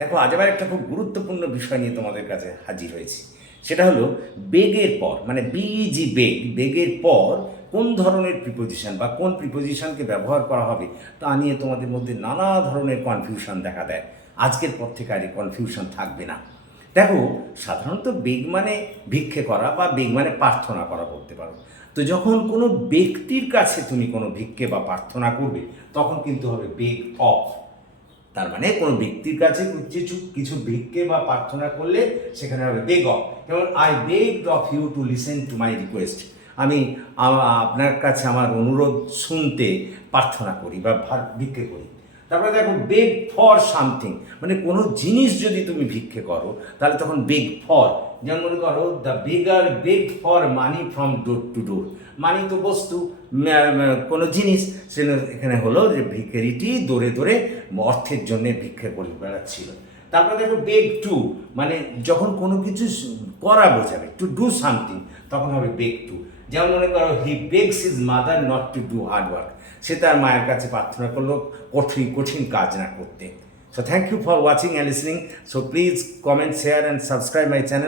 দেখো, আজ আবার একটা খুব গুরুত্বপূর্ণ বিষয় নিয়ে তোমাদের কাছে হাজির হয়েছি। সেটা হলো বেগের পর, মানে বিইজি বেগ, বেগের পর কোন ধরনের প্রিপোজিশন বা কোন প্রিপোজিশনকে ব্যবহার করা হবে তা নিয়ে তোমাদের মধ্যে নানা ধরনের কনফিউশন দেখা দেয়। আজকের পর থেকে আর এই কনফিউশন থাকবে না। দেখো, সাধারণত বেগ মানে ভিক্ষে করা বা বেগ মানে প্রার্থনা করা বলতে পারো। তো যখন কোনো ব্যক্তির কাছে তুমি কোনো ভিক্ষে বা প্রার্থনা করবে, তখন কিন্তু হবে বেগ অফ। তার মানে কোনো ব্যক্তির কাছে কিছু কিছু ভিক্ষে বা প্রার্থনা করলে সেখানে হবে বেগ অফ। যেমন I begged of you to listen to my request. আমি আপনার কাছে আমার অনুরোধ শুনতে প্রার্থনা করি বা ভিক্ষে করি। তারপরে দেখো, বেগ ফর সামথিং, মানে কোনো জিনিস যদি তুমি ভিক্ষে করো তাহলে তখন বেগ ফর। যেমন মনে করো, the beggar begs for money from door to door. Money তো বস্তু, কোনো জিনিস, সে এখানে হলো যে ভিখারিটি দৌড়ে দৌড়ে অর্থের জন্য ভিক্ষে করে বেড়াচ্ছিল। তারপরে দেখো, বেগ টু, মানে যখন কোনো কিছু করা বোঝাবে, টু ডু সামথিং, তখন হবে বেগ টু। যেমন মনে করো, he begs his mother not to do hard work. সে তার মায়ের কাছে প্রার্থনা করলো কঠিন কঠিন কাজ না করতে। So thank you for watching and listening. So please comment, share and subscribe my channel.